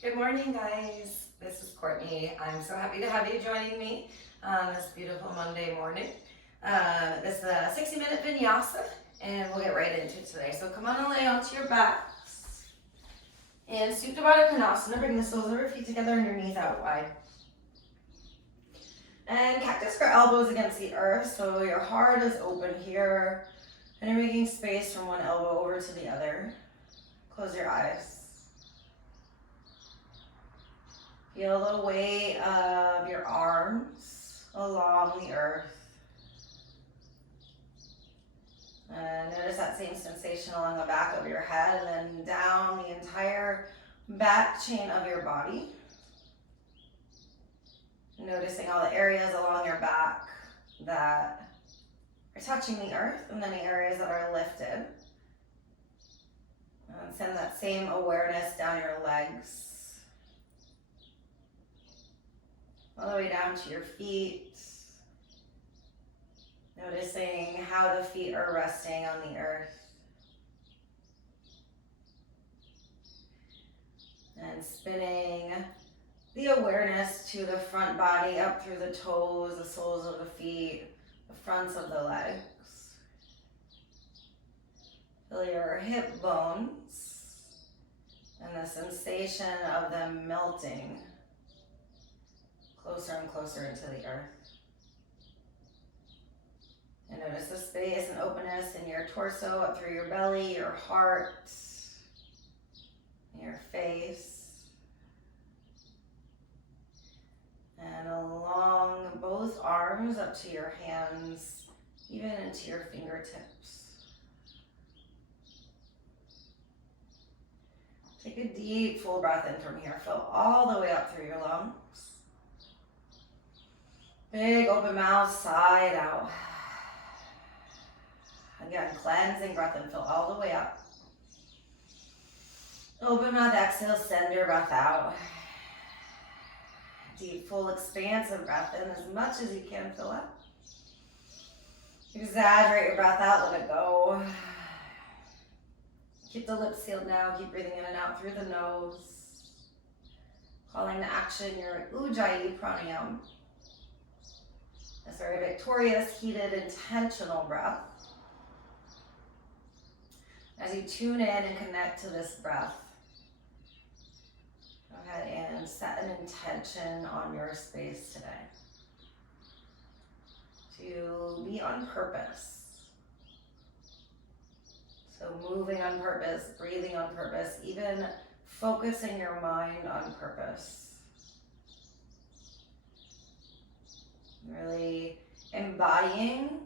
Good morning, guys. This is Courtney. I'm so happy to have you joining me on this beautiful Monday morning. This is a 60-minute Vinyasa, and we'll get right into it today. So come on and lay onto your backs. And Supta Baddha Konasana, bring the soles of your feet together and your knees out wide. And cactus for elbows against the earth, so your heart is open here. And you're making space from one elbow over to the other. Close your eyes. Feel the weight of your arms along the earth. And notice that same sensation along the back of your head and then down the entire back chain of your body. Noticing all the areas along your back that are touching the earth and then the areas that are lifted. And send that same awareness down your legs. All the way down to your feet. Noticing how the feet are resting on the earth. And spinning the awareness to the front body up through the toes, the soles of the feet, the fronts of the legs. Feel your hip bones and the sensation of them melting closer and closer into the earth. And notice the space and openness in your torso, up through your belly, your heart, your face. And along both arms up to your hands, even into your fingertips. Take a deep, full breath in from here. Fill all the way up through your lungs. Big open mouth, side out. Again, cleansing breath in, fill all the way up. Open mouth, exhale, send your breath out. Deep, full, expansive breath in as much as you can, fill up. Exaggerate your breath out, let it go. Keep the lips sealed now, keep breathing in and out through the nose. Calling to action your Ujjayi pranayama. This very victorious, heated, intentional breath. As you tune in and connect to this breath, go ahead and set an intention on your space today. To be on purpose. So moving on purpose, breathing on purpose, even focusing your mind on purpose. Really embodying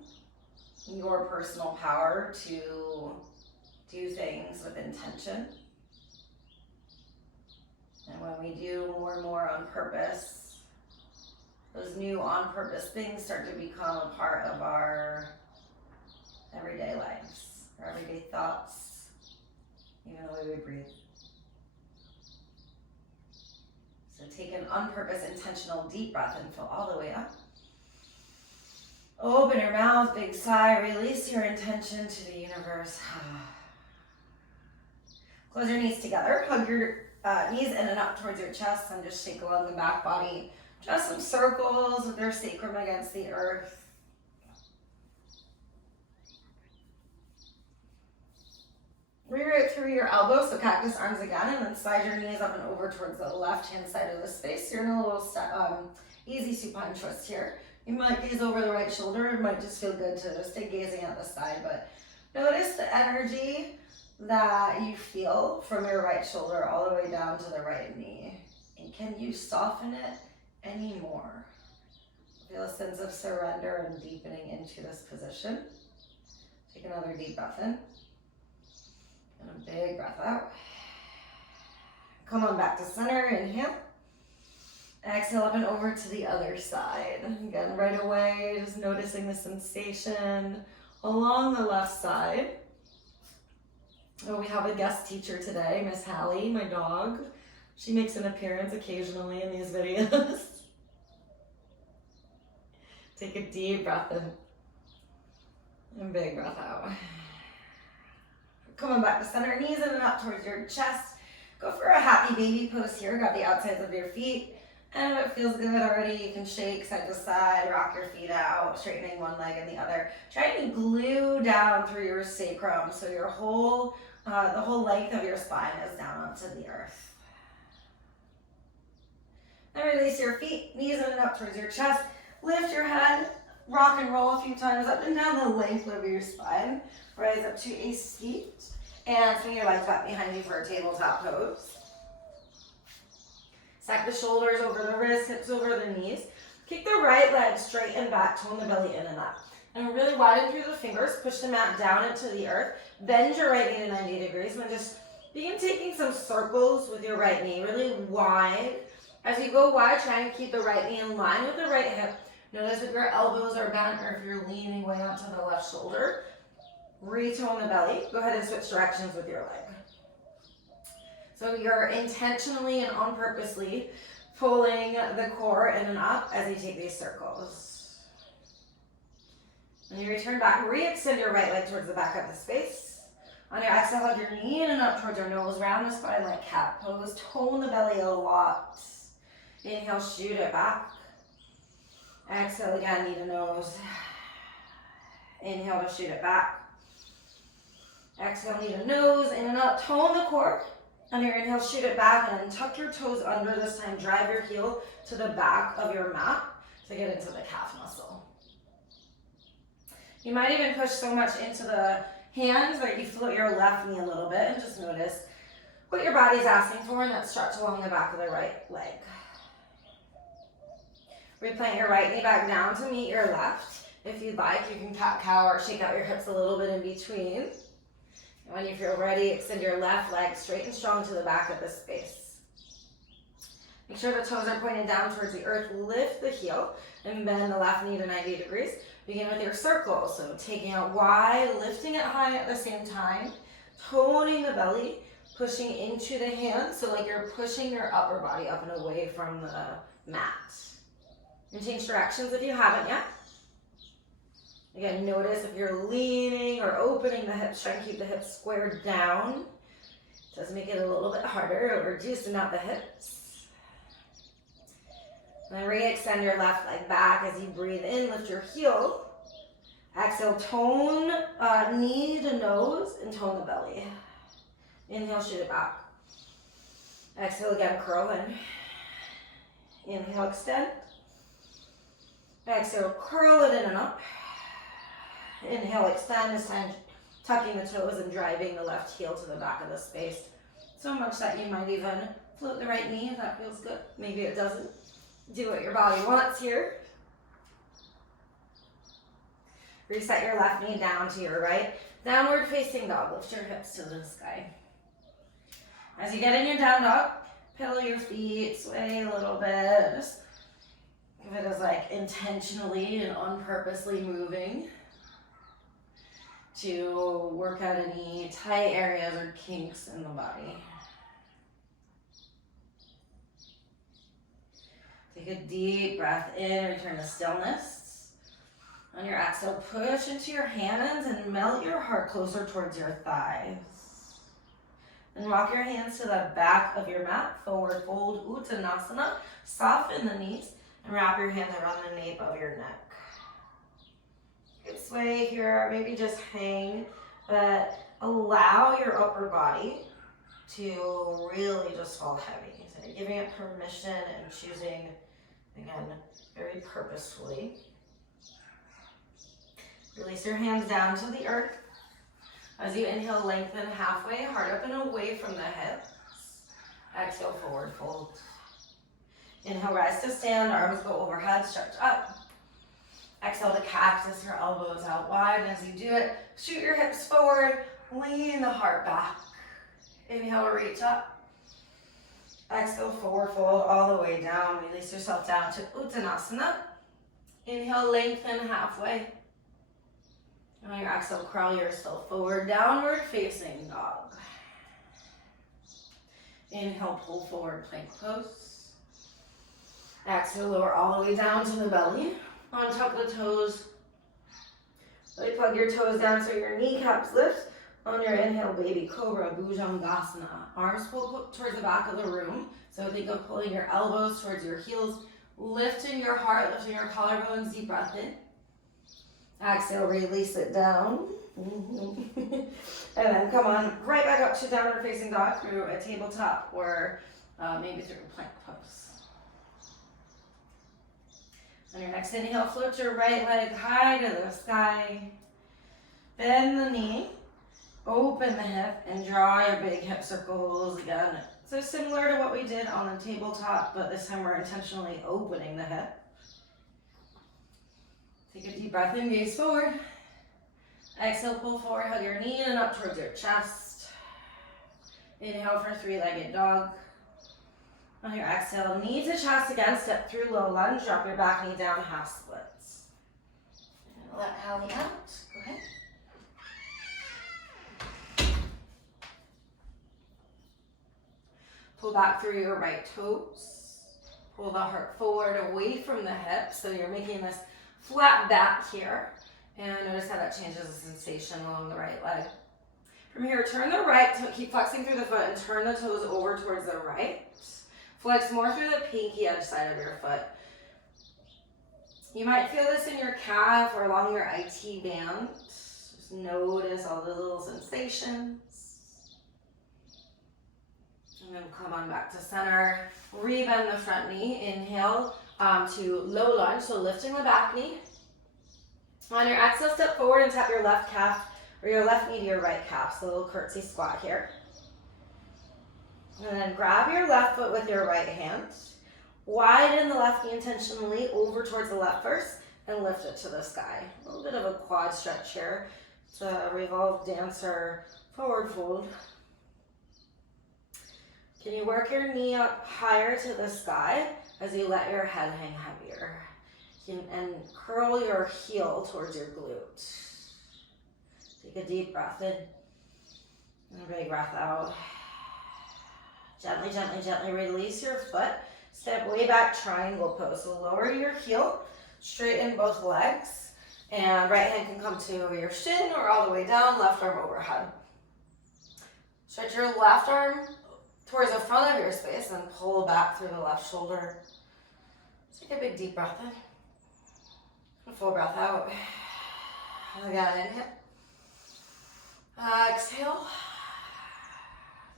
your personal power to do things with intention. And when we do more and more on purpose, those new on purpose things start to become a part of our everyday lives, our everyday thoughts, even the way we breathe. So take an on purpose, intentional, deep breath and fill all the way up. Open your mouth, big sigh, release your intention to the universe. Close your knees together, hug your knees in and up towards your chest and just shake along the back body. Just some circles with your sacrum against the earth. Reroute through your elbows, so cactus arms again, and then slide your knees up and over towards the left-hand side of the space. So you're in a little easy supine twist here. You might gaze over the right shoulder. It might just feel good to stay gazing at the side, but notice the energy that you feel from your right shoulder all the way down to the right knee. And can you soften it any more? Feel a sense of surrender and deepening into this position. Take another deep breath in. And a big breath out. Come on back to center, inhale. Exhale up and over to the other side. Again, right away, just noticing the sensation along the left side. Oh, we have a guest teacher today, Miss Hallie, my dog. She makes an appearance occasionally in these videos. Take a deep breath in. And big breath out. Come on back to center, knees in and up towards your chest. Go for a happy baby pose here. Grab the outsides of your feet. And if it feels good already, you can shake side to side, rock your feet out, straightening one leg and the other. Try and glue down through your sacrum so your whole, the whole length of your spine is down onto the earth. Then release your feet, knees in and up towards your chest. Lift your head, rock and roll a few times up and down the length of your spine. Rise up to a seat and swing your legs back behind you for a tabletop pose. Stack the shoulders over the wrists, hips over the knees. Kick the right leg straight and back, tone the belly in and up. And really widen through the fingers, push the mat down into the earth. Bend your right knee to 90 degrees and just begin taking some circles with your right knee, really wide. As you go wide, try and keep the right knee in line with the right hip. Notice if your elbows are bent or if you're leaning way onto the left shoulder. Retone the belly. Go ahead and switch directions with your leg. So you're intentionally and on purposely pulling the core in and up as you take these circles. When you return back, re-extend your right leg towards the back of the space. On your exhale, hug your knee in and up towards your nose. Round the spine like cat pose. Tone the belly a lot. Inhale, shoot it back. Exhale again, knee to nose. Inhale to shoot it back. Exhale, knee to nose, in and up. Tone the core. On your inhale, shoot it back and then tuck your toes under this time. Drive your heel to the back of your mat to get into the calf muscle. You might even push so much into the hands that you float your left knee a little bit and just notice what your body's asking for in that stretch along the back of the right leg. Replant your right knee back down to meet your left. If you'd like, you can cat-cow or shake out your hips a little bit in between. And when you feel ready, extend your left leg straight and strong to the back of the space. Make sure the toes are pointed down towards the earth. Lift the heel and bend the left knee to 90 degrees. Begin with your circle. So taking it wide, lifting it high at the same time, toning the belly, pushing into the hands. So like you're pushing your upper body up and away from the mat. And change directions if you haven't yet. Again, notice if you're leaning or opening the hips, try and keep the hips squared down. It does make it a little bit harder, or juicing out the hips. And then re-extend your left leg back as you breathe in, lift your heel. Exhale, tone knee to nose and tone the belly. Inhale, shoot it back. Exhale again, curl in. Inhale, extend. Exhale, curl it in and up. Inhale, extend, this time tucking the toes and driving the left heel to the back of the space. So much that you might even float the right knee if that feels good. Maybe it doesn't. Do what your body wants here. Reset your left knee down to your right. Downward facing dog. Lift your hips to the sky. As you get in your down dog, pedal your feet, sway a little bit. Just if it is like intentionally and unpurposely moving to work out any tight areas or kinks in the body. Take a deep breath in, return to stillness. On your exhale, push into your hands and melt your heart closer towards your thighs. Then walk your hands to the back of your mat, forward fold, Uttanasana. Soften the knees and wrap your hands around the nape of your neck. Good sway here, maybe just hang, but allow your upper body to really just fall heavy. So you're giving it permission and choosing, again, very purposefully. Release your hands down to the earth. As you inhale, lengthen halfway, heart up and away from the hips. Exhale, forward fold. Inhale, rise to stand, arms go overhead, stretch up. Exhale to cactus, your elbows out wide. As you do it, shoot your hips forward, lean the heart back. Inhale, reach up. Exhale, forward fold all the way down. Release yourself down to Uttanasana. Inhale, lengthen halfway. On your exhale, crawl yourself forward, downward facing dog. Inhale, pull forward, plank pose. Exhale, lower all the way down to the belly. Untuck the toes. Really plug your toes down so your kneecaps lift. On your inhale, baby cobra, bhujangasana. Arms pulled towards the back of the room. So think of pulling your elbows towards your heels, lifting your heart, lifting your collarbones, deep breath in. Exhale, release it down. And then come on right back up to downward facing dog through a tabletop or maybe through a plank pose. On your next inhale, float your right leg high to the sky. Bend the knee, open the hip, and draw your big hip circles again. So similar to what we did on the tabletop, but this time we're intentionally opening the hip. Take a deep breath in, gaze forward. Exhale, pull forward, hug your knee and up towards your chest. Inhale for three-legged dog. On your exhale, knee to chest again, step through low lunge, drop your back knee down, half splits. And let Hallie out, go ahead. Pull back through your right toes. Pull the heart forward away from the hip, so you're making this flat back here. And notice how that changes the sensation along the right leg. From here, turn the right, keep flexing through the foot and turn the toes over towards the right. Flex more through the pinky edge side of your foot. You might feel this in your calf or along your IT band. Just notice all the little sensations. And then come on back to center. Rebend the front knee. Inhale to low lunge, so lifting the back knee. On your exhale, step forward and tap your left calf or your left knee to your right calf. So a little curtsy squat here. And then grab your left foot with your right hand. Widen the left knee intentionally over towards the left first and lift it to the sky. A little bit of a quad stretch here. It's a revolved dancer forward fold. Can you work your knee up higher to the sky as you let your head hang heavier? And curl your heel towards your glute. Take a deep breath in and a big breath out. Gently, gently, gently release your foot. Step way back, triangle pose. So lower your heel, straighten both legs, and right hand can come to your shin or all the way down, left arm overhead. Stretch your left arm towards the front of your space and pull back through the left shoulder. Take a big deep breath in. Full breath out. Again, inhale. Exhale.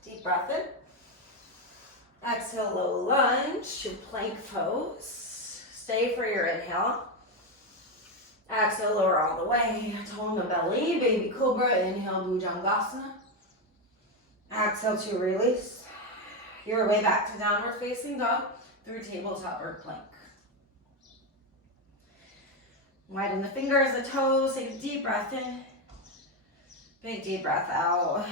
Deep breath in. Exhale, low lunge to plank pose. Stay for your inhale. Exhale, lower all the way. Tone the belly, baby cobra. Inhale, bhujangasana. Exhale to release. Your way back to downward facing dog through tabletop or plank. Widen the fingers, the toes, take a deep breath in. Big deep breath out.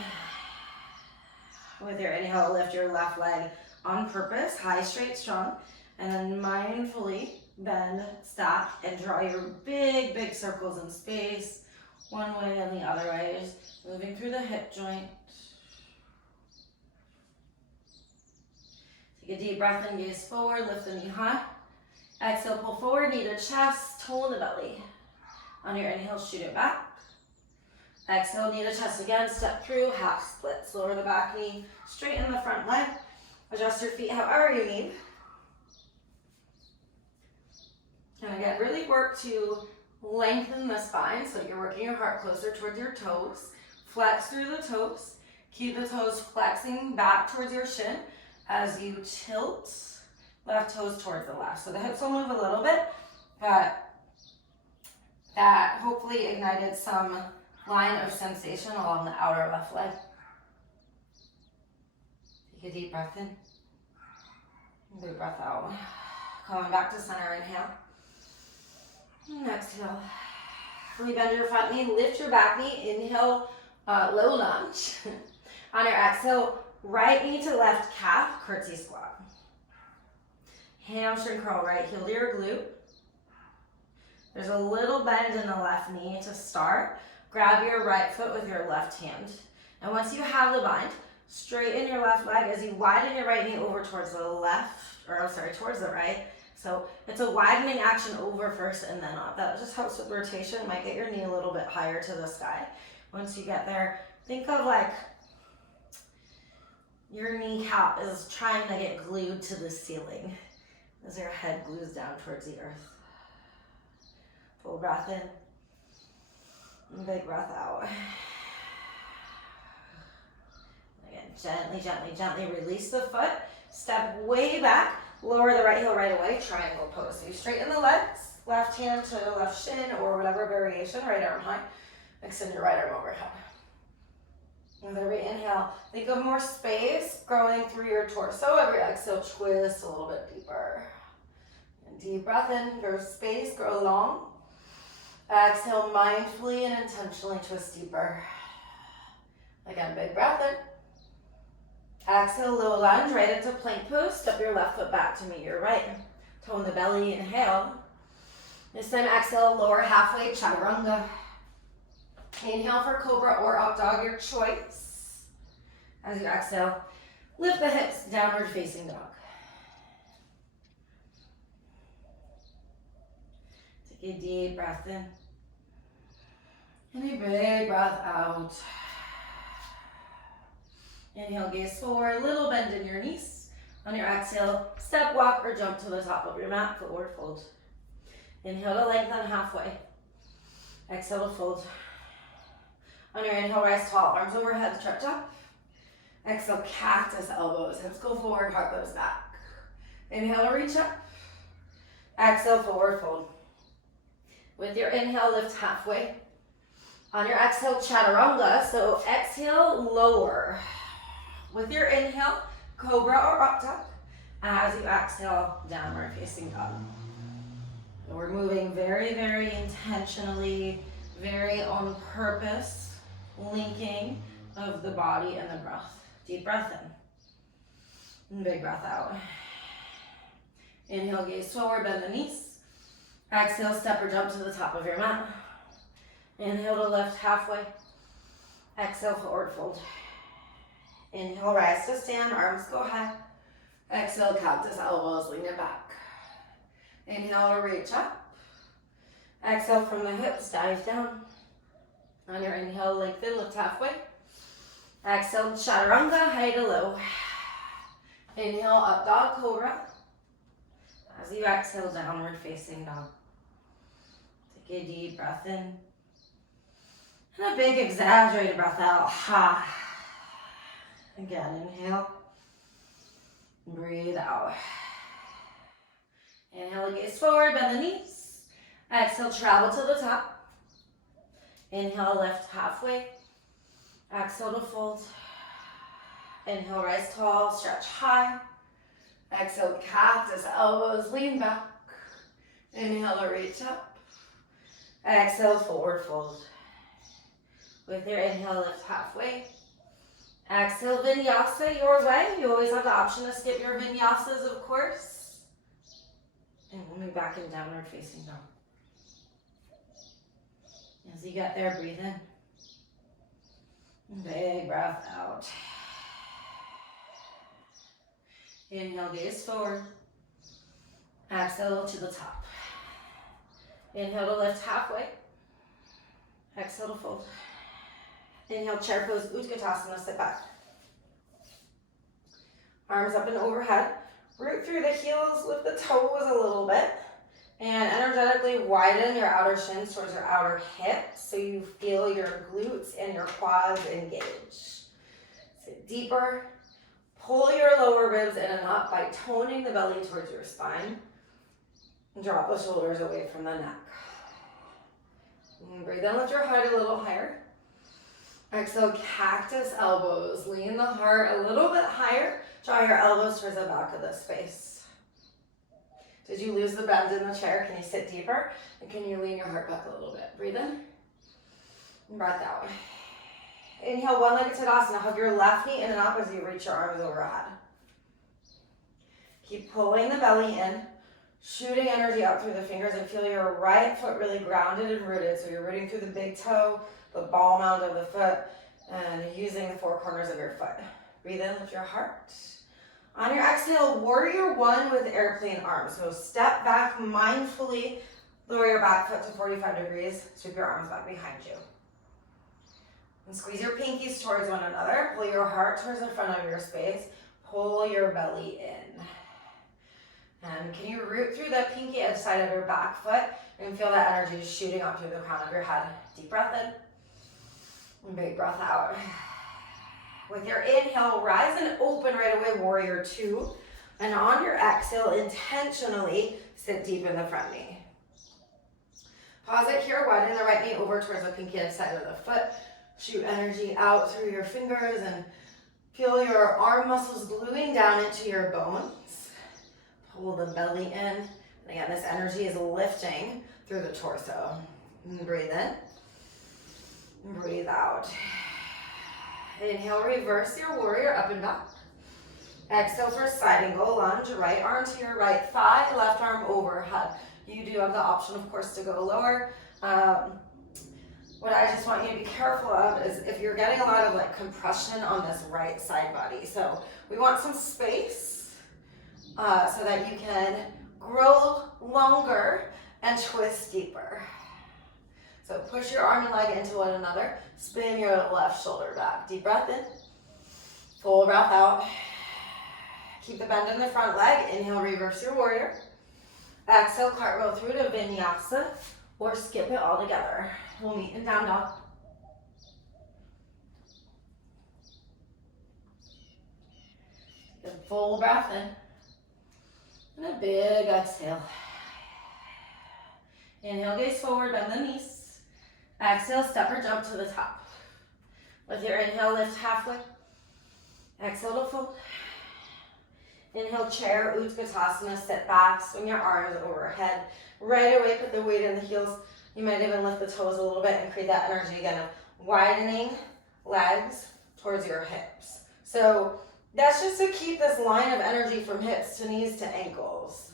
With your inhale, lift your left leg on purpose, high, straight, strong. And then mindfully bend, stack, and draw your big, big circles in space. One way and the other way, just moving through the hip joint. Take a deep breath in, gaze forward, lift the knee high. Exhale, pull forward, knee to chest, toe in the belly. On your inhale, shoot it back. Exhale, knee to chest again, step through, half splits. Lower the back knee, straighten the front leg. Adjust your feet however you need. And again, really work to lengthen the spine so you're working your heart closer towards your toes. Flex through the toes. Keep the toes flexing back towards your shin as you tilt left toes towards the left. So the hips will move a little bit, but that hopefully ignited some line of sensation along the outer left leg. Take a deep breath in. Big breath out. Coming back to center, inhale. And exhale. Rebend your front knee, lift your back knee, inhale, low lunge. On your exhale, right knee to left calf, curtsy squat. Hamstring curl, right heel to your glute. There's a little bend in the left knee to start. Grab your right foot with your left hand. And once you have the bind, straighten your left leg as you widen your right knee over towards the towards the right. So it's a widening action over first and then up. That just helps with rotation. Might get your knee a little bit higher to the sky. Once you get there, Think of like your kneecap is trying to get glued to the ceiling as your head glues down towards the earth. Full breath in. And big breath out. Again, gently, gently, gently release the foot. Step way back. Lower the right heel right away. Triangle pose. So you straighten the legs. Left hand to left shin or whatever variation. Right arm high. Extend your right arm overhead. With every inhale, think of more space growing through your torso. Every exhale, twist a little bit deeper. And deep breath in. Grow space. Grow long. Exhale mindfully and intentionally twist deeper. Again, big breath in. Exhale, low lunge right into plank pose. Step your left foot back to meet your right. Tone the belly, inhale. This time exhale, lower halfway, chaturanga. Inhale for cobra or up dog, your choice. As you exhale, lift the hips, downward facing dog. Take a deep breath in. And a big breath out. Inhale, gaze forward, little bend in your knees. On your exhale, step, walk, or jump to the top of your mat, forward fold. Inhale to lengthen halfway. Exhale to fold. On your inhale, rise tall, arms overhead, stretch up. Exhale, cactus elbows, hips go forward, heart goes back. Inhale to reach up. Exhale, forward fold. With your inhale, lift halfway. On your exhale, chaturanga, so exhale, lower. With your inhale, cobra or up dog. As you exhale, downward facing dog. So we're moving very, very intentionally, very on purpose, linking of the body and the breath. Deep breath in. And big breath out. Inhale, gaze forward, bend the knees. Exhale, step or jump to the top of your mat. Inhale to lift halfway. Exhale, forward fold. Inhale, rise to stand, arms go high. Exhale, cactus elbows, lean it back. Inhale to reach up. Exhale from the hips, dive down. On your inhale, lengthen, lift halfway. Exhale, chaturanga, high to low. Inhale, up dog, cobra. As you exhale, downward facing dog. Take a deep breath in. And a big exaggerated breath out. Ha. Again, inhale. Breathe out. Inhale, gaze forward, bend the knees. Exhale, travel to the top. Inhale, lift halfway. Exhale to fold. Inhale, rise tall, stretch high. Exhale, cactus elbows, lean back. Inhale to reach up. Exhale, forward fold. With your inhale, lift halfway. Exhale, vinyasa your way. You always have the option to skip your vinyasas, of course. And we'll move back in downward facing dog. As you get there, breathe in. Big breath out. Inhale, gaze forward. Exhale to the top. Inhale to lift halfway. Exhale to fold. Inhale, chair pose, Utkatasana, sit back. Arms up and overhead. Root through the heels, lift the toes a little bit. And energetically widen your outer shins towards your outer hips so you feel your glutes and your quads engage. Sit deeper. Pull your lower ribs in and up by toning the belly towards your spine. And drop the shoulders away from the neck. And breathe in, lift your heart a little higher. Exhale, cactus elbows. Lean the heart a little bit higher. Draw your elbows towards the back of the space. Did you lose the bend in the chair? Can you sit deeper? And can you lean your heart back a little bit? Breathe in. And breath out. Inhale, one-legged Tadasana. Hug your left knee in and up as you reach your arms overhead. Keep pulling the belly in, shooting energy out through the fingers, and feel your right foot really grounded and rooted. So you're rooting through the big toe, the ball mound of the foot, and using the four corners of your foot. Breathe in, lift your heart. On your exhale, warrior one with airplane arms. So step back mindfully, lower your back foot to 45 degrees, sweep your arms back behind you. And squeeze your pinkies towards one another. Pull your heart towards the front of your space. Pull your belly in. And can you root through the pinky edge side of your back foot and feel that energy shooting up through the crown of your head. Deep breath in. And big breath out. With your inhale, rise and open right away, warrior two. And on your exhale, intentionally sit deep in the front knee. Pause it here, widen the right knee over towards the pinky edge side of the foot. Shoot energy out through your fingers and feel your arm muscles gluing down into your bones. Pull the belly in. And again, this energy is lifting through the torso. And breathe in. And breathe out. Inhale, reverse your warrior up and back. Exhale for side angle lunge. Right arm to your right thigh, left arm overhead. You do have the option, of course, to go lower. What I just want you to be careful of is if you're getting a lot of like compression on this right side body. So we want some space so that you can grow longer and twist deeper. So push your arm and leg into one another. Spin your left shoulder back. Deep breath in. Full breath out. Keep the bend in the front leg. Inhale, reverse your warrior. Exhale, cartwheel through to Vinyasa or skip it all together. We'll meet in down dog. Take a full breath in. And a big exhale. Inhale, gaze forward, bend the knees. Exhale, step or jump to the top. With your inhale, lift halfway. Exhale to fold. Inhale, chair, Utkatasana, sit back, swing your arms overhead. Right away, put the weight in the heels. You might even lift the toes a little bit and create that energy again of widening legs towards your hips. So that's just to keep this line of energy from hips to knees to ankles.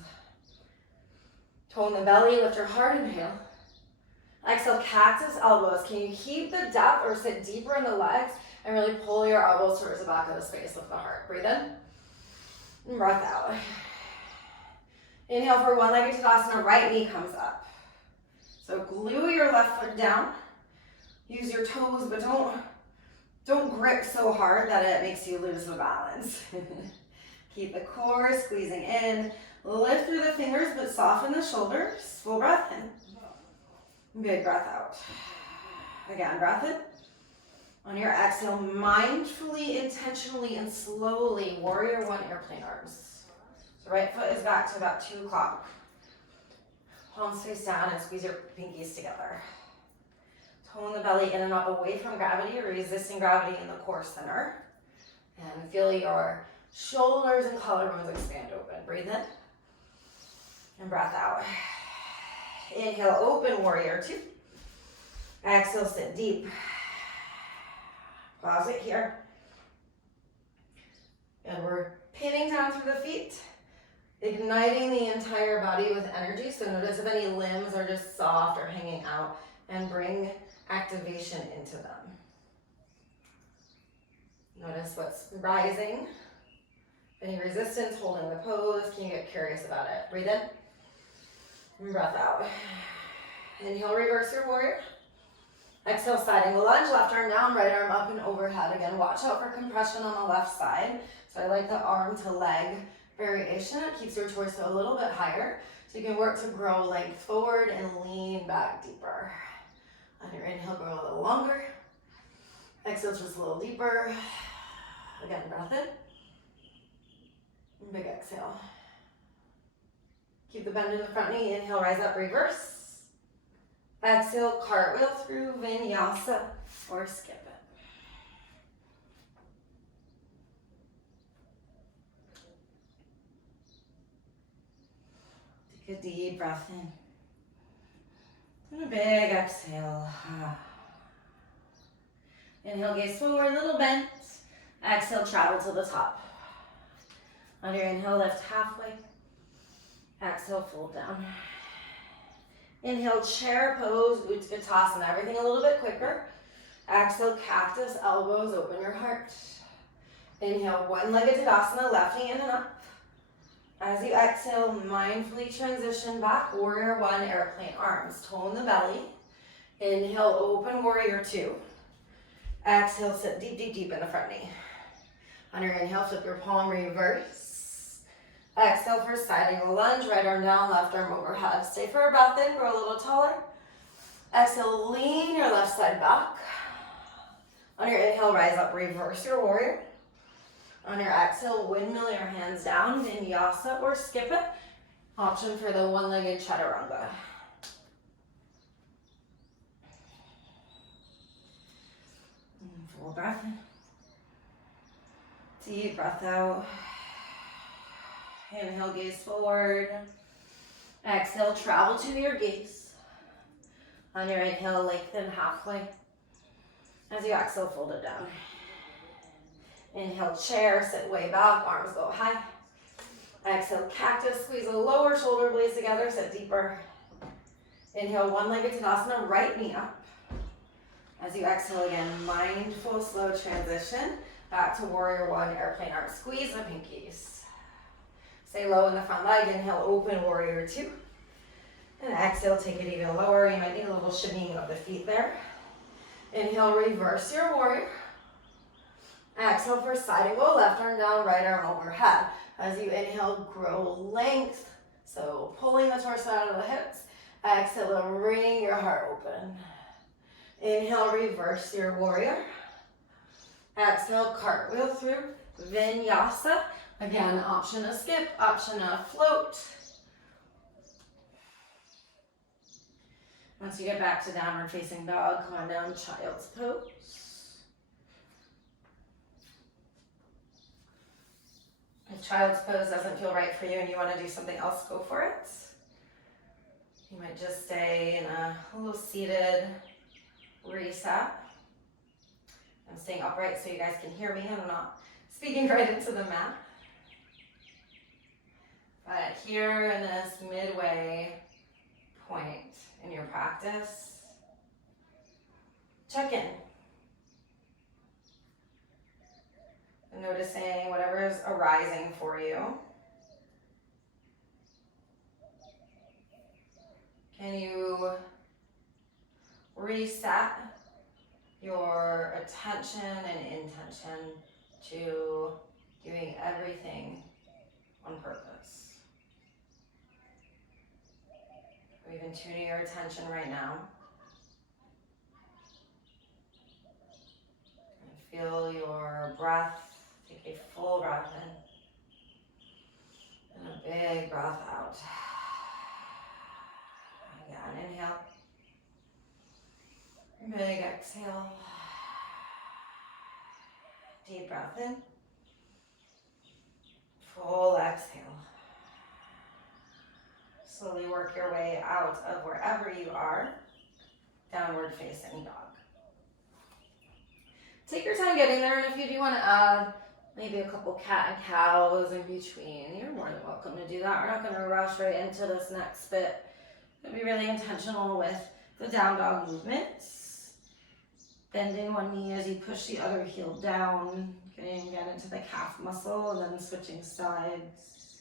Tone the belly, lift your heart, inhale. Exhale, cactus elbows. Can you keep the depth or sit deeper in the legs and really pull your elbows towards the back of the space of the heart? Breathe in and breath out. Inhale for one-legged Tadasana, right knee comes up. So glue your left foot down. Use your toes, but don't grip so hard that it makes you lose the balance. Keep the core squeezing in. Lift through the fingers, but soften the shoulders. Full breath in. Big breath out. Again, breath in. On your exhale, mindfully, intentionally, and slowly, warrior one, airplane arms. So right foot is back to about 2 o'clock. Palms face down and squeeze your pinkies together. Tone the belly in and up away from gravity, resisting gravity in the core center. And feel your shoulders and collarbones expand open. Breathe in and breath out. Inhale, open warrior two. Exhale, sit deep. Pause it here. And we're pinning down through the feet, igniting the entire body with energy. So notice if any limbs are just soft or hanging out, and bring activation into them. Notice what's rising. Any resistance holding the pose, can you get curious about it? Breathe in. And breath out. Inhale, reverse your warrior. Exhale, side angle lunge, left arm down, right arm up and overhead. Again, watch out for compression on the left side. So I like the arm to leg variation. It keeps your torso a little bit higher. So you can work to grow length forward and lean back deeper. On your inhale, grow a little longer. Exhale, just a little deeper. Again, breath in. And big exhale. Keep the bend in the front knee. Inhale, rise up, reverse. Exhale, cartwheel through Vinyasa or skip it. Take a deep breath in. And a big exhale. Inhale, gaze forward, little bend. Exhale, travel to the top. On your inhale, lift halfway. Exhale, fold down. Inhale, chair pose, Utkatasana. Everything a little bit quicker. Exhale, cactus, elbows, open your heart. Inhale, one-legged Tadasana, left knee in and up. As you exhale, mindfully transition back, warrior one, airplane arms. Tone the belly. Inhale, open warrior two. Exhale, sit deep, deep, deep in the front knee. On your inhale, flip your palm, reverse. Exhale for side angle lunge, right arm down, left arm overhead. Stay for a breath in, grow a little taller. Exhale, lean your left side back. On your inhale, rise up, reverse your warrior. On your exhale, windmill your hands down, vinyasa or skip it. Option for the one-legged chaturanga. Full breath in. Deep breath out. Inhale, gaze forward. Exhale, travel to your gaze. On your inhale, lengthen halfway. As you exhale, fold it down. Inhale, chair, sit way back, arms go high. Exhale, cactus, squeeze the lower shoulder blades together, sit deeper. Inhale, one-legged Tadasana, right knee up. As you exhale again, mindful, slow transition back to warrior one, airplane arms. Squeeze the pinkies. Stay low in the front leg. Inhale, open warrior two. And exhale, take it even lower. You might need a little shimmying of the feet there. Inhale, reverse your warrior. Exhale for side angle, left arm down, right arm overhead. As you inhale, grow length. So pulling the torso out of the hips. Exhale, ring your heart open. Inhale, reverse your warrior. Exhale, cartwheel through, vinyasa. Again, option to skip, option to float. Once you get back to downward facing dog, come on down, child's pose. If child's pose doesn't feel right for you and you want to do something else, go for it. You might just stay in a little seated reset. I'm staying upright so you guys can hear me. I'm not speaking right into the mat. But here in this midway point in your practice, check in. And noticing whatever is arising for you. Can you reset your attention and intention to doing everything on purpose? Or even tuning your attention right now. And feel your breath. Take a full breath in. And a big breath out. Again, inhale. Big exhale. Deep breath in. Full exhale. Slowly work your way out of wherever you are. Downward facing dog. Take your time getting there, and if you do want to add maybe a couple cat and cows in between, you're more than welcome to do that. We're not going to rush right into this next bit. Be really intentional with the down dog movements. Bending one knee as you push the other heel down, getting again into the calf muscle, and then switching sides.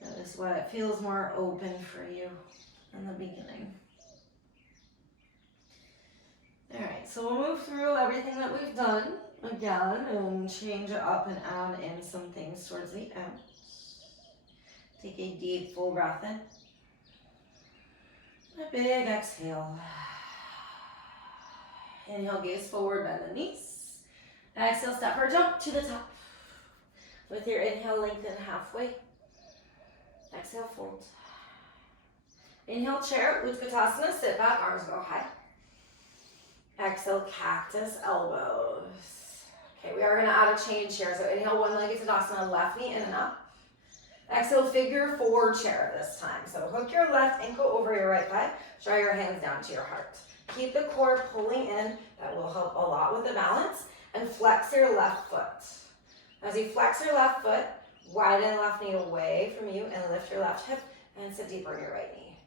Notice what feels more open for you in the beginning. Alright, so we'll move through everything that we've done again and change it up and add in some things towards the end. Take a deep, full breath in. A big exhale. Inhale, gaze forward, bend the knees. Exhale, step or jump to the top. With your inhale, lengthen halfway. Exhale, fold. Inhale, chair, Utkatasana, sit back, arms go high. Exhale, cactus, elbows. Okay, we are going to add a change here. So inhale, one-legged Tadasana, left knee in and up. Exhale, figure four chair this time. So hook your left ankle over your right thigh. Draw your hands down to your heart. Keep the core pulling in. That will help a lot with the balance. And flex your left foot. As you flex your left foot, widen left knee away from you and lift your left hip and sit deeper in your right knee.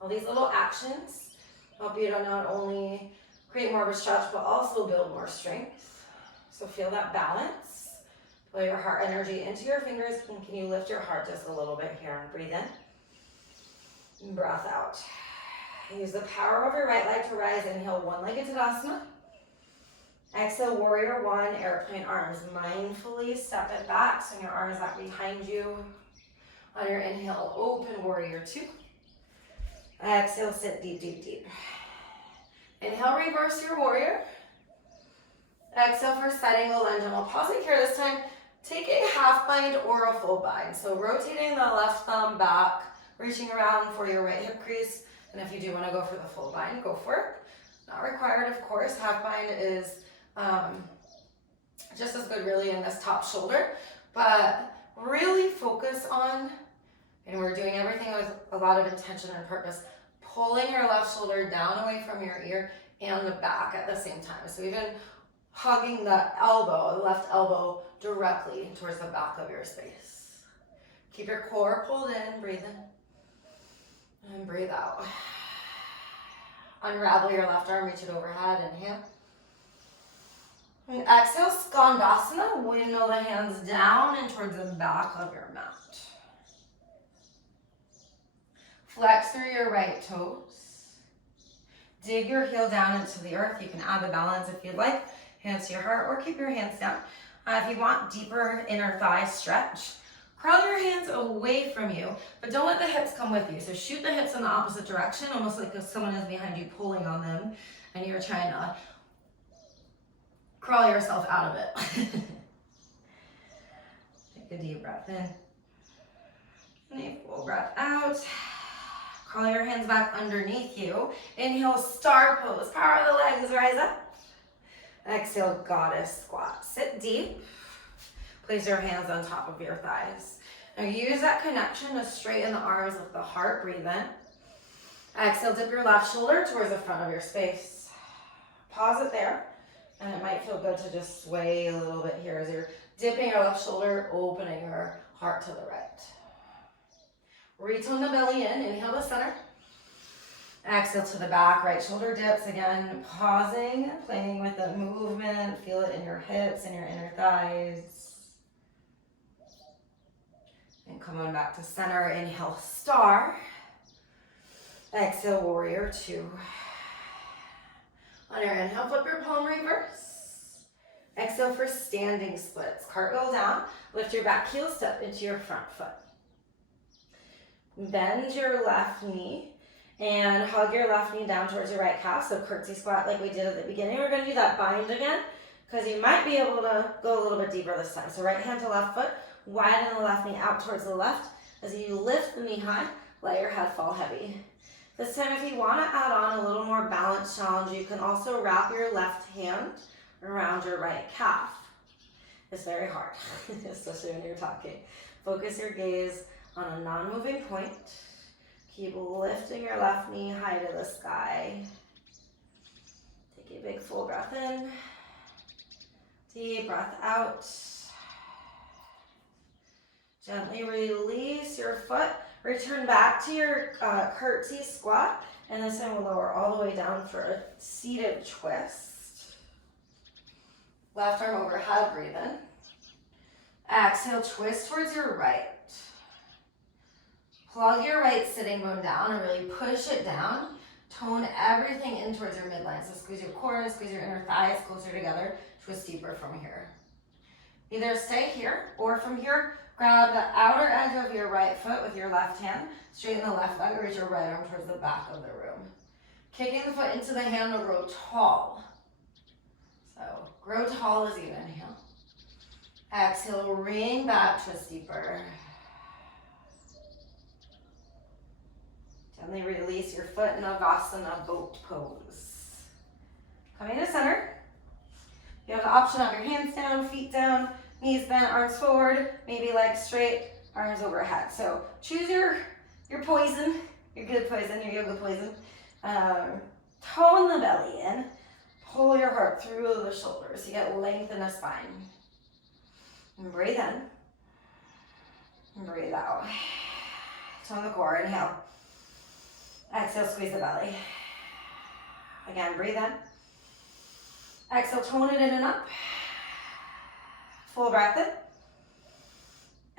All these little actions help you to not only create more of a stretch, but also build more strength. So feel that balance. Pull your heart energy into your fingers. And can you lift your heart just a little bit here and breathe in? And breath out. Use the power of your right leg to rise. Inhale, one-legged Tadasana. Exhale, warrior one, airplane arms. Mindfully step it back, swing your arms back behind you. On your inhale, open warrior two. Exhale, sit deep, deep, deep. Inhale, reverse your warrior. Exhale for setting a lunge, and we'll pause it here this time. Take a half bind or a full bind. So rotating the left thumb back, reaching around for your right hip crease. And if you do want to go for the full bind, go for it. Not required, of course. Half bind is just as good really in this top shoulder. But really focus on, and we're doing everything with a lot of intention and purpose, pulling your left shoulder down away from your ear and the back at the same time. So even hugging the elbow, the left elbow, directly towards the back of your space. Keep your core pulled in, breathe in, and breathe out. Unravel your left arm, reach it overhead, inhale. And exhale, Skandasana, windmill the hands down and towards the back of your mat. Flex through your right toes. Dig your heel down into the earth. You can add the balance if you'd like. Hands to your heart or keep your hands down. If you want deeper inner thigh stretch, curl your hands away from you, but don't let the hips come with you. So shoot the hips in the opposite direction, almost like if someone is behind you pulling on them and you're trying to crawl yourself out of it. Take a deep breath in. And a full breath out. Crawl your hands back underneath you. Inhale, star pose. Power of the legs, rise up. Exhale, goddess squat. Sit deep. Place your hands on top of your thighs. Now use that connection to straighten the arms with the heart. Breathe in. Exhale, dip your left shoulder towards the front of your space. Pause it there. And it might feel good to just sway a little bit here as you're dipping your left shoulder, opening your heart to the right. Retone the belly in. Inhale to center. Exhale to the back, right shoulder dips. Again, pausing, playing with the movement. Feel it in your hips and your inner thighs. And come on back to center. Inhale, star. Exhale, warrior two. On your inhale, flip your palm reverse. Exhale for standing splits. Cartwheel down. Lift your back heel, step into your front foot. Bend your left knee. And hug your left knee down towards your right calf. So curtsy squat like we did at the beginning. We're going to do that bind again because you might be able to go a little bit deeper this time. So right hand to left foot, widen the left knee out towards the left. As you lift the knee high, let your head fall heavy. This time if you want to add on a little more balance challenge, you can also wrap your left hand around your right calf. It's very hard, especially when you're talking. Focus your gaze on a non-moving point. Keep lifting your left knee high to the sky. Take a big full breath in. Deep breath out. Gently release your foot. Return back to your curtsy squat. And this time we'll lower all the way down for a seated twist. Left arm overhead, breathe in. Exhale, twist towards your right. Plug your right sitting bone down and really push it down. Tone everything in towards your midline. So squeeze your core and squeeze your inner thighs closer together. Twist deeper from here. Either stay here or from here, grab the outer edge of your right foot with your left hand. Straighten the left leg, reach your right arm towards the back of the room. Kicking the foot into the hand to grow tall. So grow tall as you inhale. Exhale, ring back, twist deeper. Gently release your foot in Navasana boat pose. Coming to center. You have the option of your hands down, feet down, knees bent, arms forward, maybe legs straight, arms overhead. So choose your poison, your good poison, your yoga poison. Tone the belly in. Pull your heart through the shoulders. You get length in the spine. And breathe in. And breathe out. Tone the core. Inhale. Exhale, squeeze the belly. Again, breathe in. Exhale, tone it in and up. Full breath in.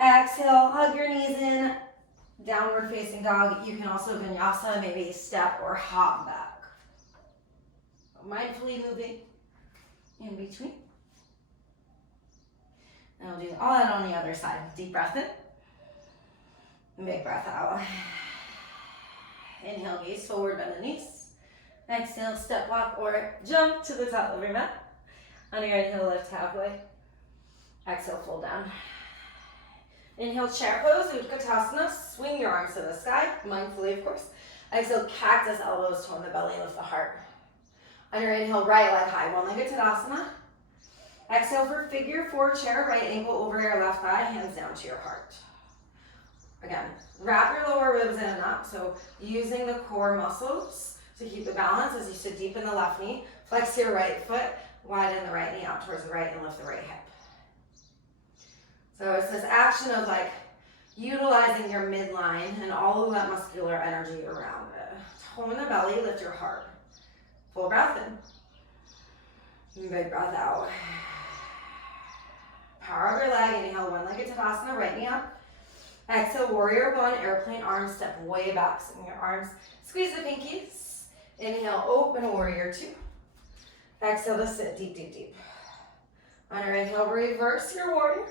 Exhale, hug your knees in. Downward facing dog. You can also vinyasa, maybe step or hop back. Mindfully moving in between. And we'll do all that on the other side. Deep breath in. Big breath out. Inhale, gaze forward, bend the knees. Exhale, step, walk, or jump to the top of your mat. On your inhale, lift halfway. Exhale, fold down. Inhale, chair pose, Utkatasana. Swing your arms to the sky, mindfully, of course. Exhale, cactus, elbows toward the belly, lift the heart. On your inhale, right leg high, one-legged Tadasana. Exhale for figure four chair, right ankle over your left thigh, hands down to your heart. Again, wrap your lower ribs in and up, so using the core muscles to keep the balance as you sit deep in the left knee. Flex your right foot, widen the right knee out towards the right, and lift the right hip. So it's this action of like utilizing your midline and all of that muscular energy around it. Tone the belly, lift your heart. Full breath in. Big breath out. Power of your leg. Inhale, one-legged Tadasana, right knee up. Exhale, warrior one, airplane arms, step way back. Swing your arms, squeeze the pinkies. Inhale, open warrior two. Exhale to sit deep, deep, deep. On your inhale, reverse your warrior.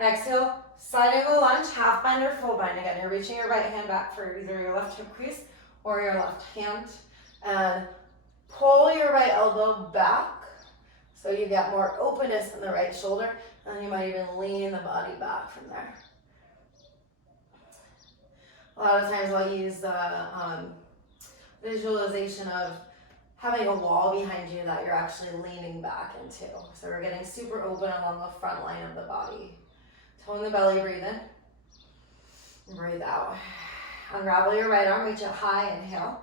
Exhale, side angle lunge, half bind or full bind. Again, you're reaching your right hand back for either your left hip crease or your left hand. And pull your right elbow back so you get more openness in the right shoulder. And you might even lean the body back from there. A lot of times I'll use the visualization of having a wall behind you that you're actually leaning back into. So we're getting super open along the front line of the body. Tone the belly, breathe in. Breathe out. Unravel your right arm, reach it high, inhale.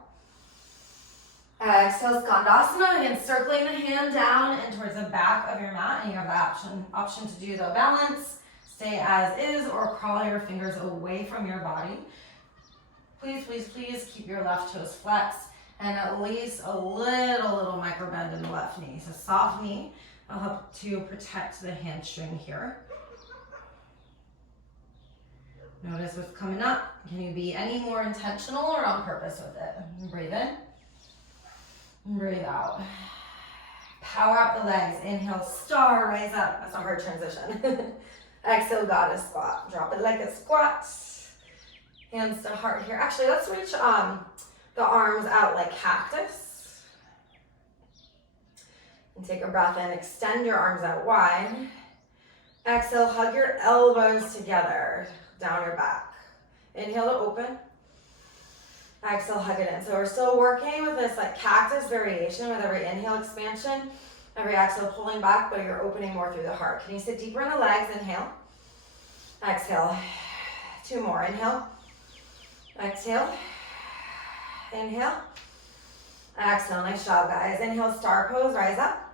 Exhale, Skandasana, and circling the hand down and towards the back of your mat. And you have the option to do the balance, stay as is, or crawl your fingers away from your body. Please, please, please keep your left toes flexed and at least a little micro bend in the left knee. So soft knee will help to protect the hamstring here. Notice what's coming up. Can you be any more intentional or on purpose with it? Breathe in. Breathe out. Power up the legs. Inhale, star, rise up. That's a hard transition. Exhale, goddess squat. Drop it like a squat. Hands to heart here. Actually, let's reach the arms out like cactus. And take a breath in. Extend your arms out wide. Exhale, hug your elbows together down your back. Inhale to open. Exhale, hug it in. So we're still working with this like cactus variation with every inhale expansion, every exhale pulling back, but you're opening more through the heart. Can you sit deeper in the legs? Inhale. Exhale. Two more. Inhale. Exhale. Inhale. Exhale. Nice job, guys. Inhale, star pose. Rise up.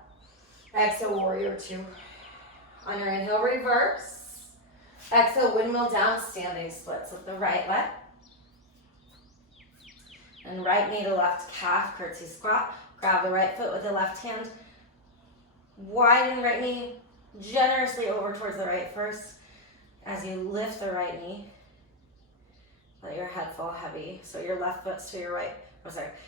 Exhale, warrior two. On your inhale, reverse. Exhale, windmill down, standing splits with the right leg. And right knee to left calf, curtsy squat. Grab the right foot with the left hand. Widen the right knee generously over towards the right first. As you lift the right knee, let your head fall heavy. So your left foot's to your right.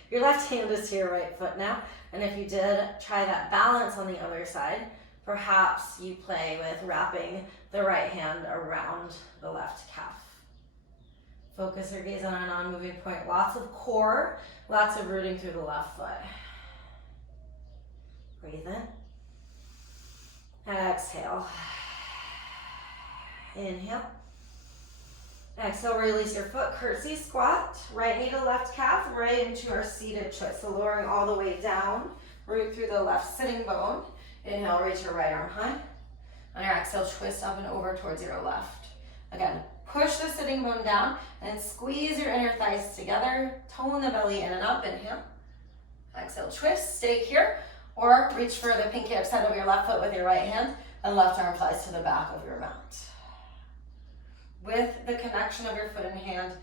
Your left hand is to your right foot now. And if you did try that balance on the other side, perhaps you play with wrapping the right hand around the left calf. Focus your gaze on a non-moving point. Lots of core, lots of rooting through the left foot. Breathe in. And exhale. Inhale. Exhale, release your foot, curtsy squat. Right knee to left calf, right into our seated twist. So lowering all the way down, root through the left sitting bone. Inhale, reach your right arm high. On your exhale, twist up and over towards your left. Again, push the sitting bone down and squeeze your inner thighs together. Tone the belly in and up. Inhale. Exhale, twist. Stay here. Or reach for the pinky upside of your left foot with your right hand and left arm flies to the back of your mat. With the connection of your foot and hand,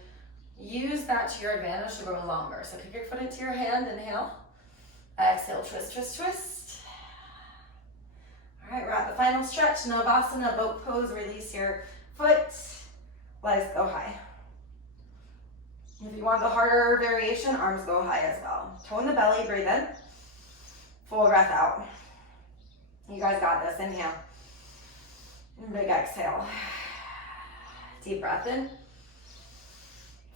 use that to your advantage to grow longer. So kick your foot into your hand. Inhale. Exhale, twist, twist, twist. All right, we're at the final stretch. Navasana, boat pose. Release your foot. Legs go high. If you want the harder variation, arms go high as well. Tone the belly, breathe in. Full breath out. You guys got this. Inhale. Big exhale. Deep breath in.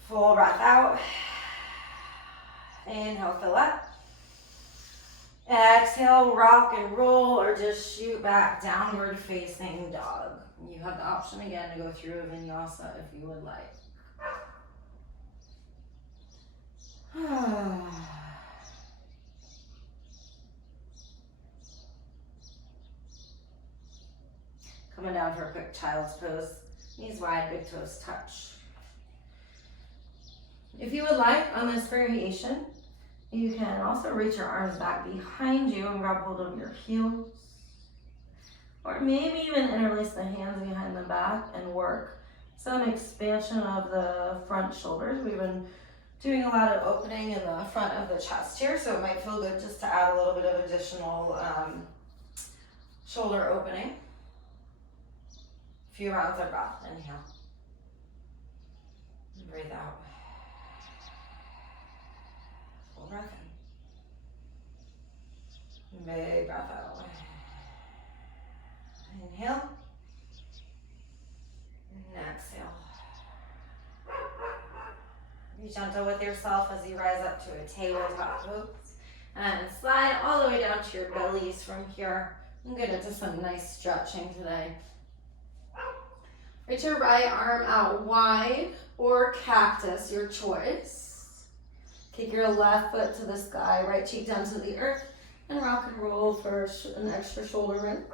Full breath out. Inhale, fill up. Exhale, rock and roll, or just shoot back, downward facing dog. You have the option again to go through a vinyasa if you would like. Coming down for a quick child's pose. Knees wide, big toes touch. If you would like, on this variation, you can also reach your arms back behind you and grab hold of your heels. Or maybe even interlace the hands behind the back and work some expansion of the front shoulders. We've been doing a lot of opening in the front of the chest here, so it might feel good just to add a little bit of additional shoulder opening. A few rounds of breath. Inhale. And breathe out. Full breath in. Big breath out. Inhale. And exhale. Be gentle with yourself as you rise up to a tabletop pose. And slide all the way down to your bellies from here. And get into some nice stretching today. Reach your right arm out wide or cactus, your choice. Kick your left foot to the sky, right cheek down to the earth, and rock and roll for an extra shoulder rinse.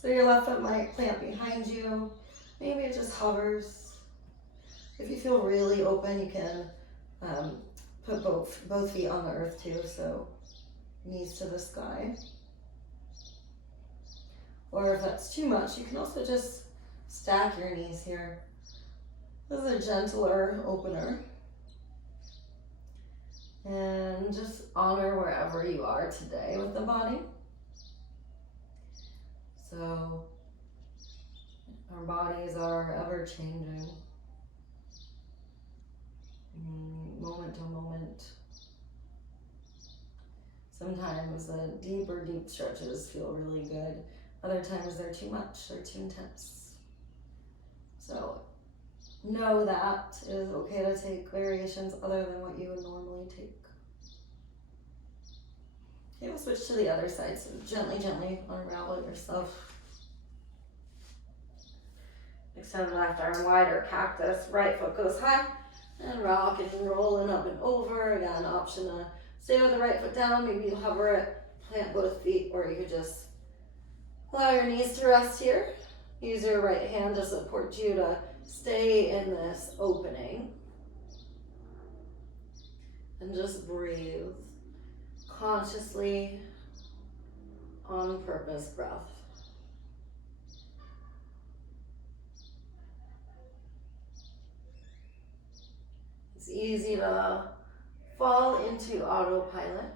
So your left foot might plant behind you. Maybe it just hovers. If you feel really open, you can put both feet on the earth too, so knees to the sky. Or if that's too much, you can also just stack your knees here. This is a gentler opener. And just honor wherever you are today with the body. So our bodies are ever changing, moment to moment. Sometimes the deeper deep stretches feel really good. Other times they're too much, they're too intense. So know that it is okay to take variations other than what you would normally take. Okay, we'll switch to the other side. So gently, gently unravel yourself. Extend the left arm wide or cactus. Right foot goes high. And rock and roll and up and over. Again, option to stay with the right foot down. Maybe you hover it, plant both feet, or you could just allow your knees to rest here. Use your right hand to support you to stay in this opening. And just breathe. Consciously, on purpose breath. It's easy to fall into autopilot.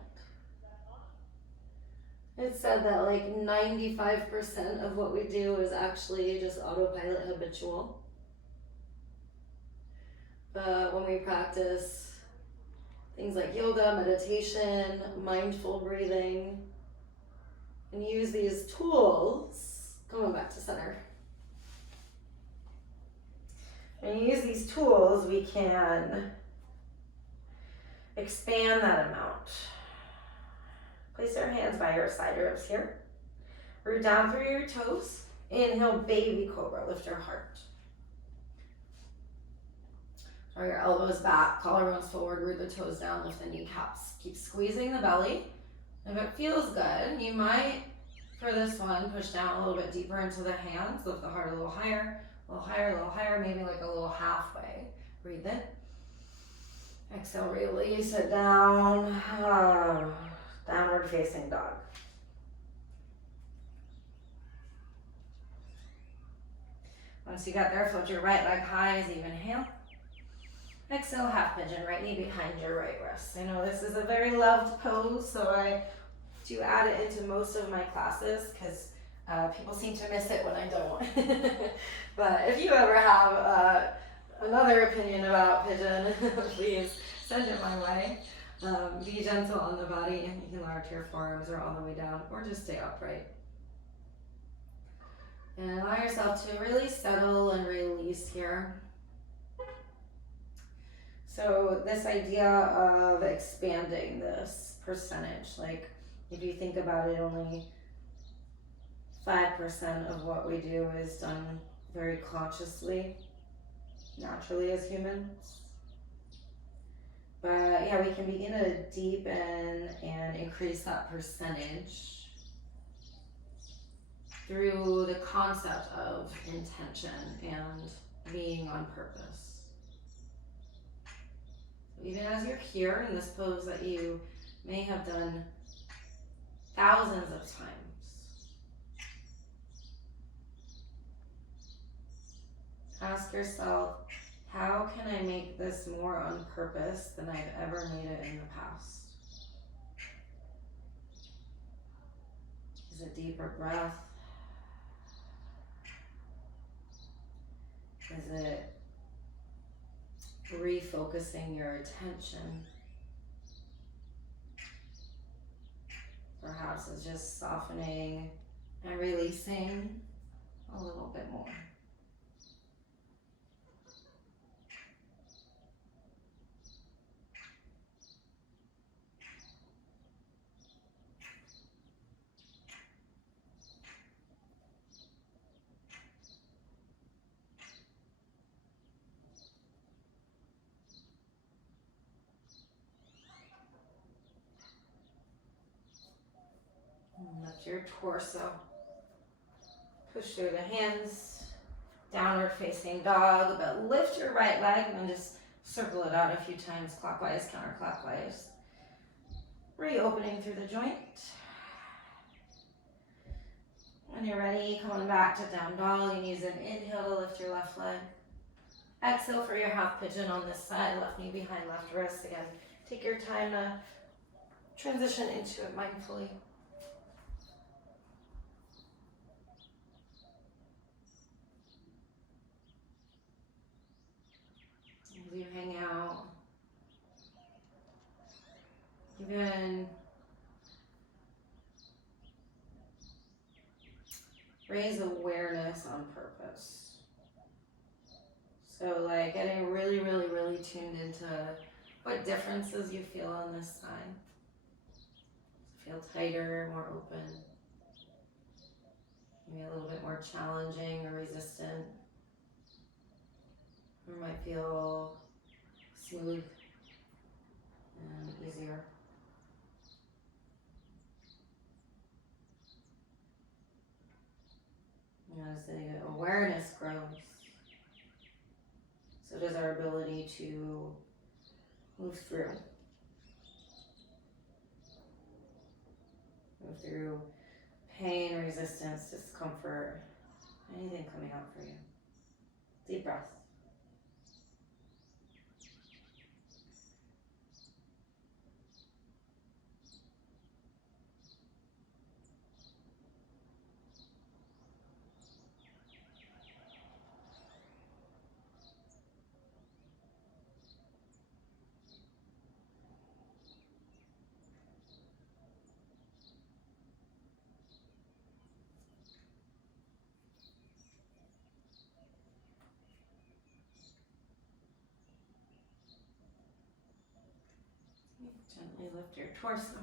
It's said that like 95% of what we do is actually just autopilot habitual. But when we practice things like yoga, meditation, mindful breathing, and use these tools, coming back to center. When you use these tools, we can expand that amount. Place your hands by your side ribs here. Root down through your toes. Inhale, baby cobra, lift your heart. Draw your elbows back, collarbones forward, root the toes down, lift the kneecaps. Keep squeezing the belly. If it feels good, you might, for this one, push down a little bit deeper into the hands, lift the heart a little higher, maybe like a little halfway. Breathe in. Exhale, release it down. Downward facing dog. Once you got there, float your right leg high as you inhale. Exhale, half pigeon, right knee behind your right wrist. I know this is a very loved pose, so I do add it into most of my classes because people seem to miss it when I don't. But if you ever have another opinion about pigeon, please send it my way. Be gentle on the body. You can lower to your forearms or all the way down, or just stay upright. And allow yourself to really settle and release here. So this idea of expanding this percentage, like if you think about it, only 5% of what we do is done very consciously, naturally as humans. But yeah, we can begin to deepen and increase that percentage through the concept of intention and being on purpose. Even as you're here in this pose that you may have done thousands of times, ask yourself, how can I make this more on purpose than I've ever made it in the past? Is it deeper breath? Is it refocusing your attention? Perhaps it's just softening and releasing a little bit more. Lift your torso. Push through the hands. Downward facing dog, but lift your right leg and then just circle it out a few times, clockwise, counterclockwise. Reopening through the joint. When you're ready, coming back to down dog, you can use an inhale to lift your left leg. Exhale for your half pigeon on this side, left knee behind left wrist. Again, take your time to transition into it mindfully. As you hang out, even raise awareness on purpose. So like getting really tuned into what differences you feel on this side. Feel tighter, more open, maybe a little bit more challenging or resistant. Or might feel smooth and easier. As the awareness grows, so does our ability to move through. Move through pain, resistance, discomfort, anything coming up for you. Deep breath. Gently lift your torso.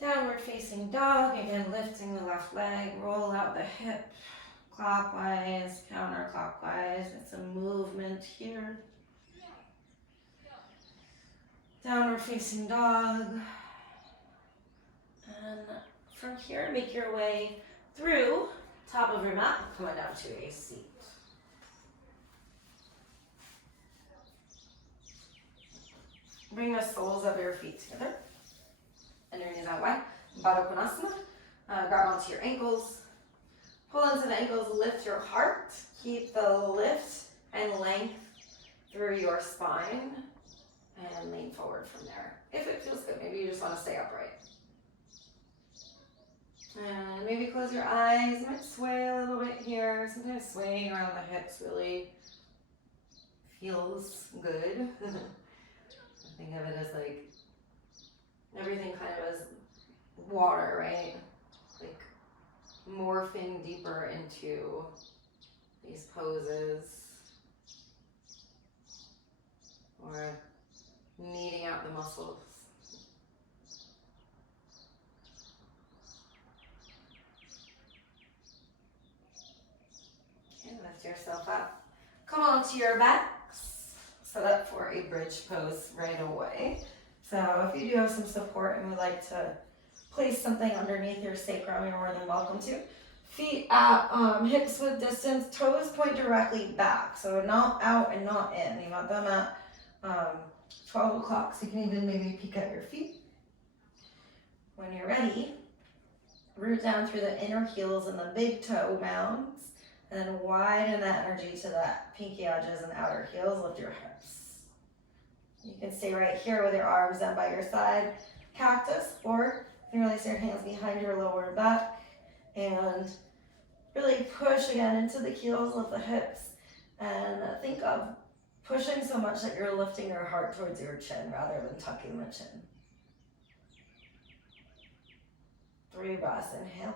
Downward facing dog, again lifting the left leg, roll out the hip, clockwise, counterclockwise. It's a movement here. Downward facing dog. And from here, make your way through top of your mat, coming down to a seat. Bring the soles of your feet together. And your knees out wide. Baddha Konasana. Grab onto your ankles. Pull into the ankles, lift your heart. Keep the lift and length through your spine. And lean forward from there. If it feels good, maybe you just want to stay upright. And maybe close your eyes. You might sway a little bit here. Sometimes swaying around the hips really feels good. Think of it as like everything kind of as water, right? Like morphing deeper into these poses or kneading out the muscles. Okay, lift yourself up. Come onto your backs. Set up for a bridge pose right away. So if you do have some support and would like to place something underneath your sacrum, you're more than welcome to. Feet at hips width distance, toes point directly back. So not out and not in. You want them at 12 o'clock, so you can even maybe peek at your feet. When you're ready, root down through the inner heels and the big toe mounds, and then widen that energy to the pinky edges and outer heels. Lift your hips. You can stay right here with your arms down by your side, cactus, or you can release your hands behind your lower back and really push again into the heels of the hips, and think of pushing so much that you're lifting your heart towards your chin rather than tucking the chin. 3 breaths, inhale.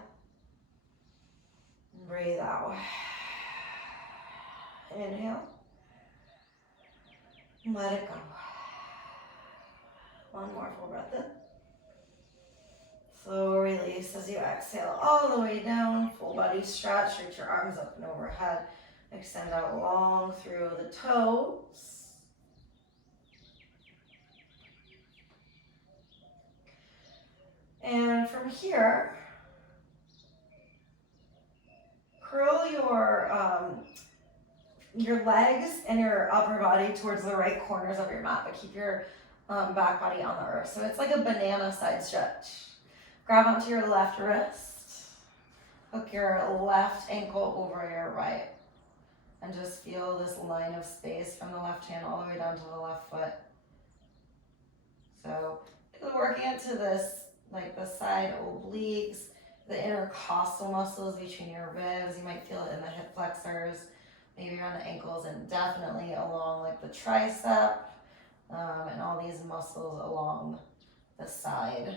Breathe out. Inhale. Let it go. One more full breath in. Slow release as you exhale all the way down. Full body stretch. Reach your arms up and overhead. Extend out long through the toes. And from here, curl your legs and your upper body towards the right corners of your mat, but keep your back body on the earth. So it's like a banana side stretch. Grab onto your left wrist, hook your left ankle over your right, and just feel this line of space from the left hand all the way down to the left foot. So working into this, like the side obliques, the intercostal muscles between your ribs. You might feel it in the hip flexors, maybe around the ankles, and definitely along like the tricep, and all these muscles along the side.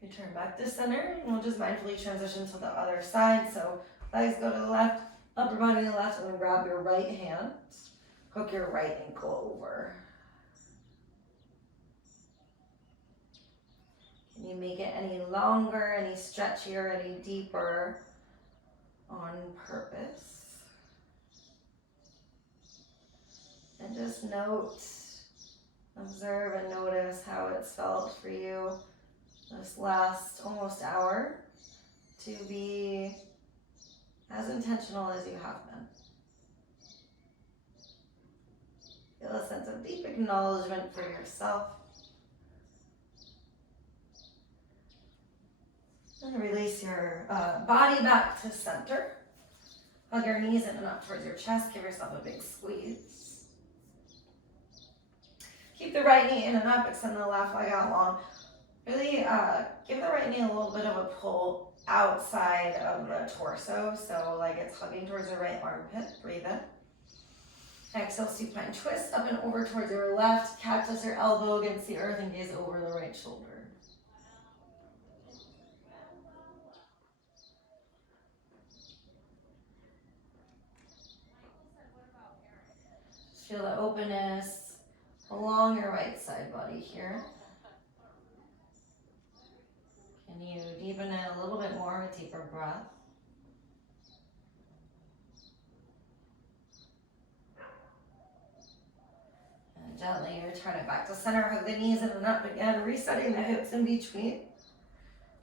Return back to center, and we'll just mindfully transition to the other side. So legs go to the left, upper body to the left, and then grab your right hand, hook your right ankle over. Can you make it any longer, any stretchier, any deeper on purpose? And just note, observe and notice how it's felt for you this last almost hour to be as intentional as you have been. Feel a sense of deep acknowledgement for yourself. And release your body back to center. Hug your knees in and up towards your chest. Give yourself a big squeeze. Keep the right knee in and up. Extend the left leg out long. Really give the right knee a little bit of a pull outside of the torso. So like it's hugging towards the right armpit. Breathe in. Exhale, supine twist up and over towards your left. Cactus your elbow against the earth and gaze over the right shoulder. Feel the openness along your right side body here. Can you deepen it a little bit more with deeper breath? And gently return it back to center. Hug the knees in and up again, resetting the hips in between.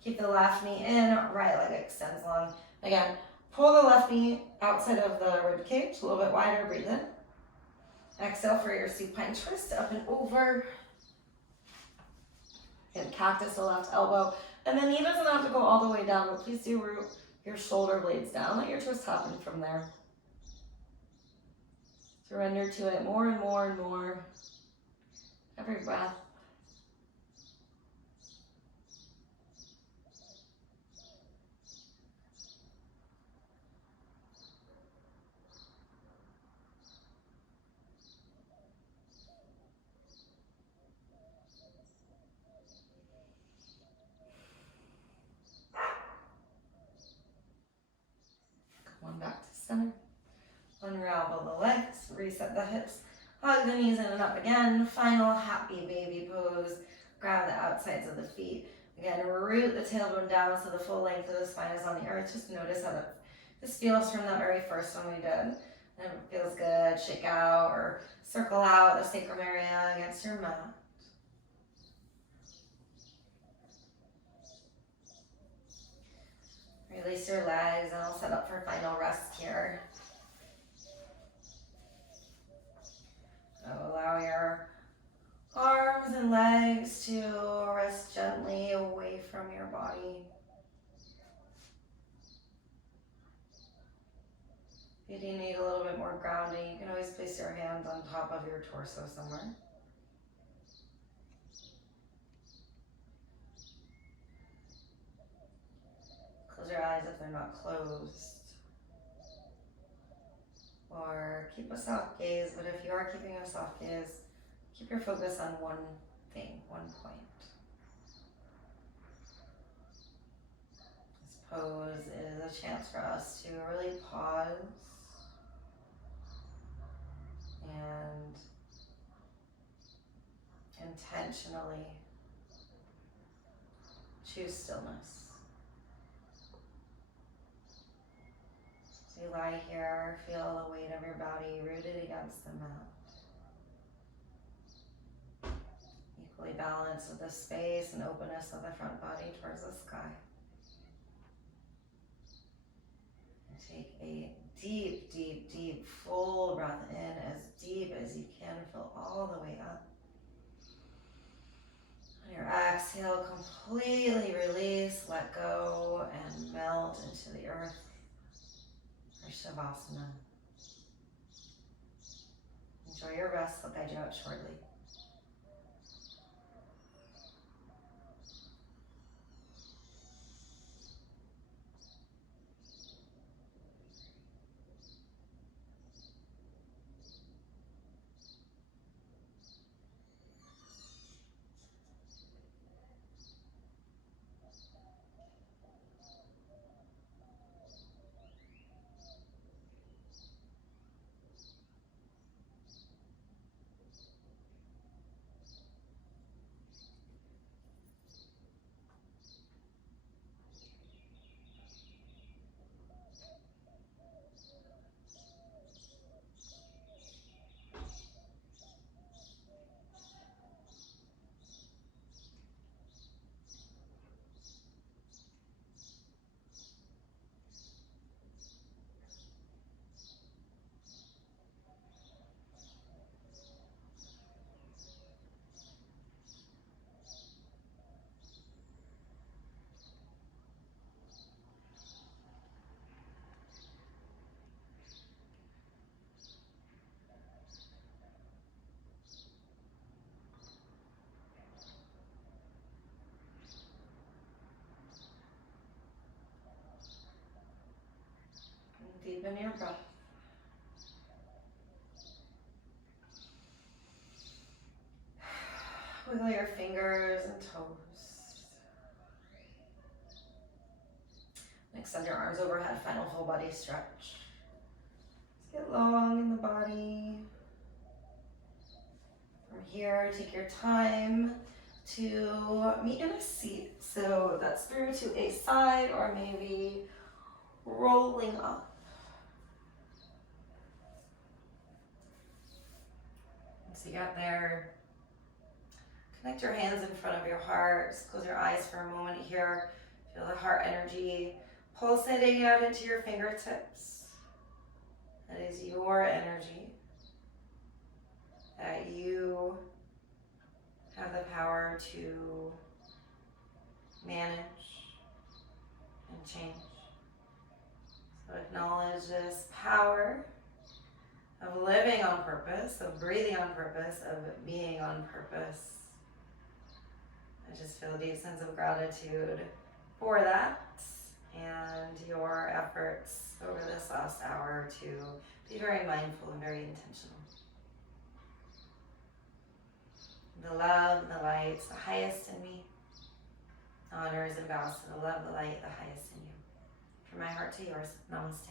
Keep the left knee in, right leg extends long. Again, pull the left knee outside of the rib cage, a little bit wider, breathe in. Exhale for your supine twist, up and over. And cactus the left elbow. And the knee doesn't have to go all the way down, but please do root your shoulder blades down. Let your twist happen from there. Surrender to it more and more and more. Every breath. Come on back to center. Unravel the legs, reset the hips, hug the knees in and up again. Final happy baby pose. Grab the outsides of the feet. Again, root the tailbone down so the full length of the spine is on the earth. Just notice how this feels from that very first one we did. And it feels good. Shake out or circle out the sacrum area against your mat. Release your legs and I'll set up for final rest here. So allow your arms and legs to rest gently away from your body. If you need a little bit more grounding, you can always place your hands on top of your torso somewhere. Close your eyes if they're not closed. Or keep a soft gaze, but if you are keeping a soft gaze, keep your focus on one thing, one point. This pose is a chance for us to really pause and intentionally choose stillness. So you lie here, feel the weight of your body rooted against the mat. Equally balanced with the space and openness of the front body towards the sky. And take a deep, deep, deep, full breath in, as deep as you can. Fill all the way up. On your exhale, completely release, let go, and melt into the earth for Shavasana. Enjoy your rest. I'll guide you out shortly. Deepen your breath. Wiggle your fingers and toes. Extend your arms overhead, final full body stretch. Let's get long in the body. From here, take your time to meet in a seat. So that's through to a side or maybe rolling up. Once you get there, connect your hands in front of your heart. Just close your eyes for a moment here. Feel the heart energy pulsating out into your fingertips. That is your energy that you have the power to manage and change. So acknowledge this power of living on purpose, of breathing on purpose, of being on purpose. I just feel a deep sense of gratitude for that and your efforts over this last hour to be very mindful and very intentional. The love, the light, the highest in me, honors and bows to the love, the light, the highest in you. From my heart to yours, namaste.